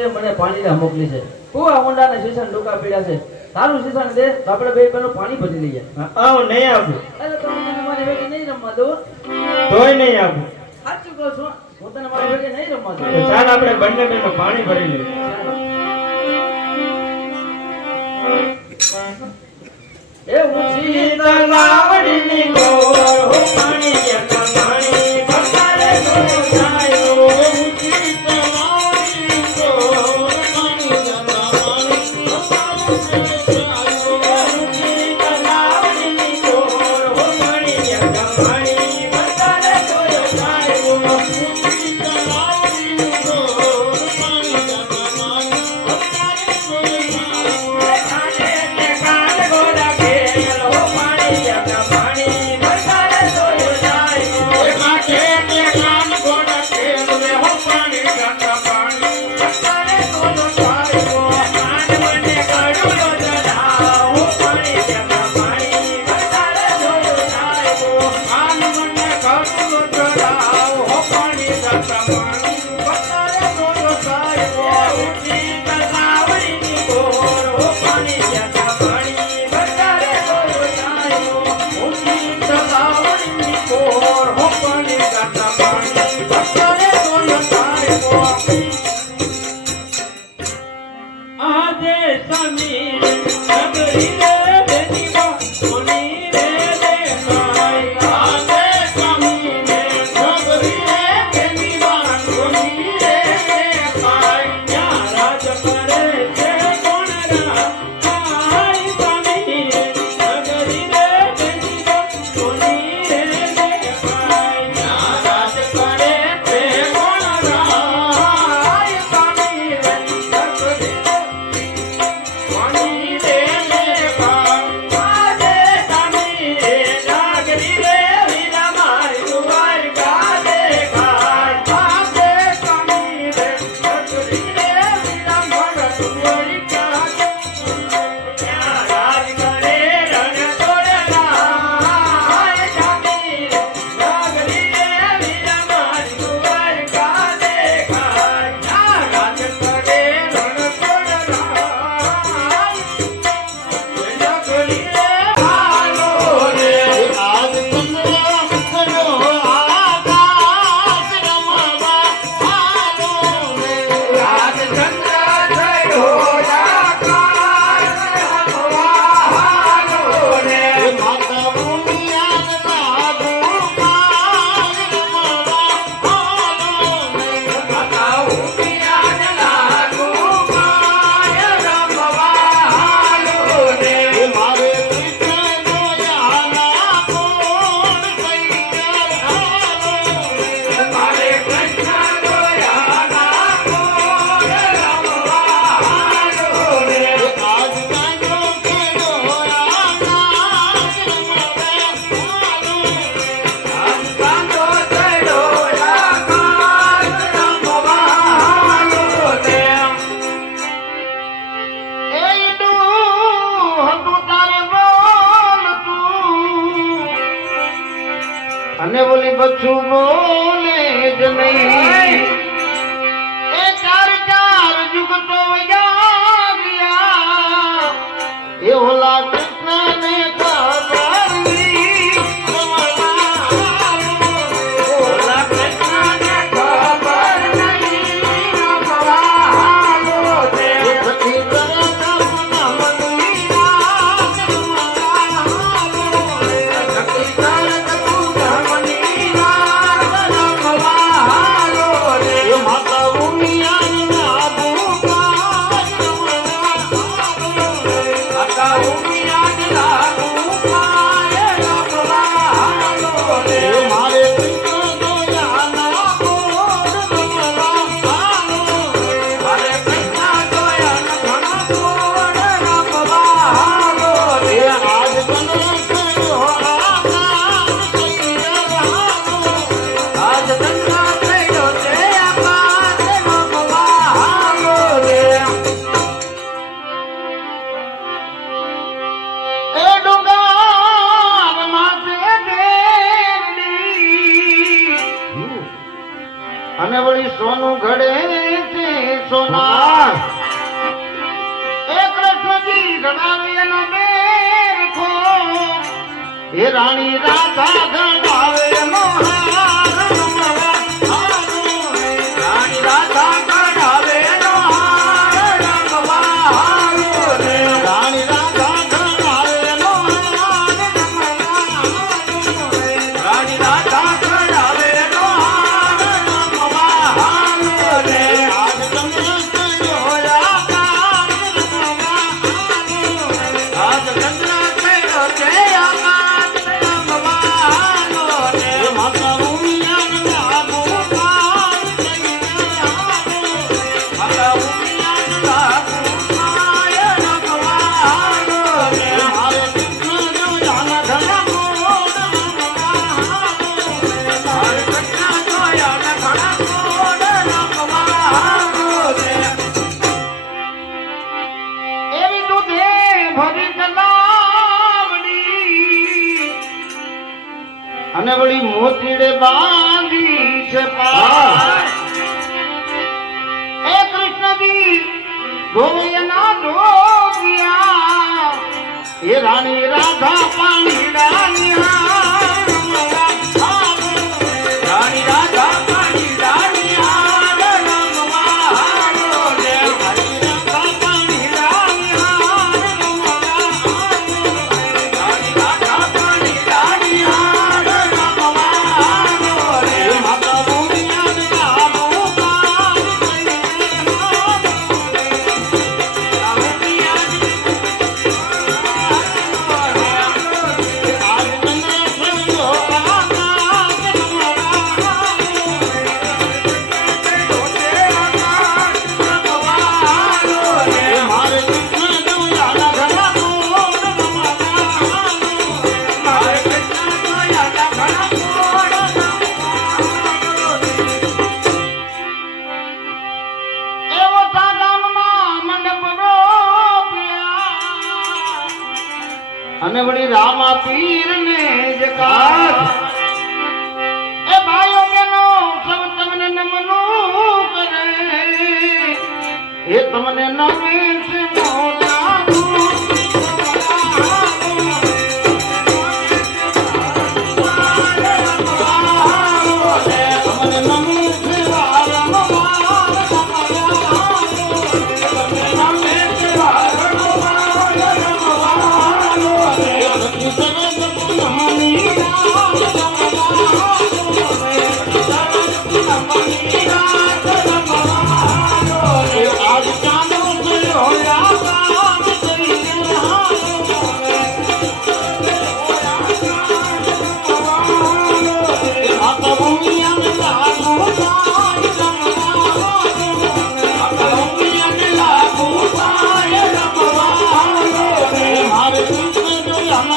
છે મને પાણીને મોકલી છે કુવા ઊંડાને શીશાને ડોકા પીડ્યા છે તારું શીશાને દે તો આપણે બે પેલું પાણી ભરી લઈએ આવ નહીં આવું અરે તમે મને મારી ભેગી નહીં રમવા દો તોય નહીં આવું સાચું કહું છું હું તને મારી ભેગી નહીં રમવા દઉં ચાલ આપણે બંને બેનો પાણી ભરી લઈએ એ ઊંચી તલાવડીની ગોળ હો પાણી જતા પાણી ભકારે તો જાયો ઊંચી તલાવડીની ગોળ પાણી જતા પાણી ભકારે તો જાયો ઊંચી તલાવડીની ગોળ હો પાણી જતા પાણી ભકારે તો જાયો ઊંચી તલાવડીની ગોળ પાણી જતા પાણી ભકારે તો અને બોલી બચ્ચું બોલે જ નહીં એ ચાર ચાર યુગ તો ગયા એ ઓલા કૃષ્ણ ને ખબર નહીં ઓલા કૃષ્ણ ને ખબર નહીં સખી અને વળી સોનું ઘડે છે સોનાર એ કૃષ્ણજી રણાવે એનો બેર ખો એ રાણી રાધા ગણાવે એનો હાર રમવા હારું રે. રાણી રાધા ગણાવે એનો હાર રમવા હારું રે. રાણી રાધા ગણાવે એનો હાર રમવા હારું રે. રાણી રાધા ગણાવે એનો હાર રમવા હારું રે. આજ તમને કયો આકાશ રમવા હારું રે. આજ ચંદ્ર કયો છે આકાશ રમવા હારું રે. માતા ઉમિયાના લાગુ પાર કહીને હારું રે. માતા ઉમિયાના લાગુ પાય રમવા હારું રે. મારે કૃષ્ણ જોયાના ઘણા મોડ રમવા હારું રે. મારે કૃષ્ણ જોયાના ઘણા મોડ રમવા હારું રે. એવી દૂધે ભરી કલાવડી અને વળી મોતીડે બાંધી છે પાર. એ કૃષ્ણજી ધોયના ધોગિયા એ રાણી રાધા પાણીડા નિહાર રમવા હારું રે. રાણી રાધા પાણીડા નિહાર રમવા હારું રે. રાણી રાધા પાણીડા નિહાર રમવા હારું રે. રાણી રાધા પાણીડા નિહાર રમવા હારું રે. માતા ભૂમિયાને લાગુ પાર કહીને હારું રે. આ ભૂમિયાને અને વળી રામા પીર ને જકાર એ ભાઈઓ બહેનો સૌ તમને નમનું કરે એ તમને નમે છે મોલા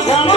ઘણા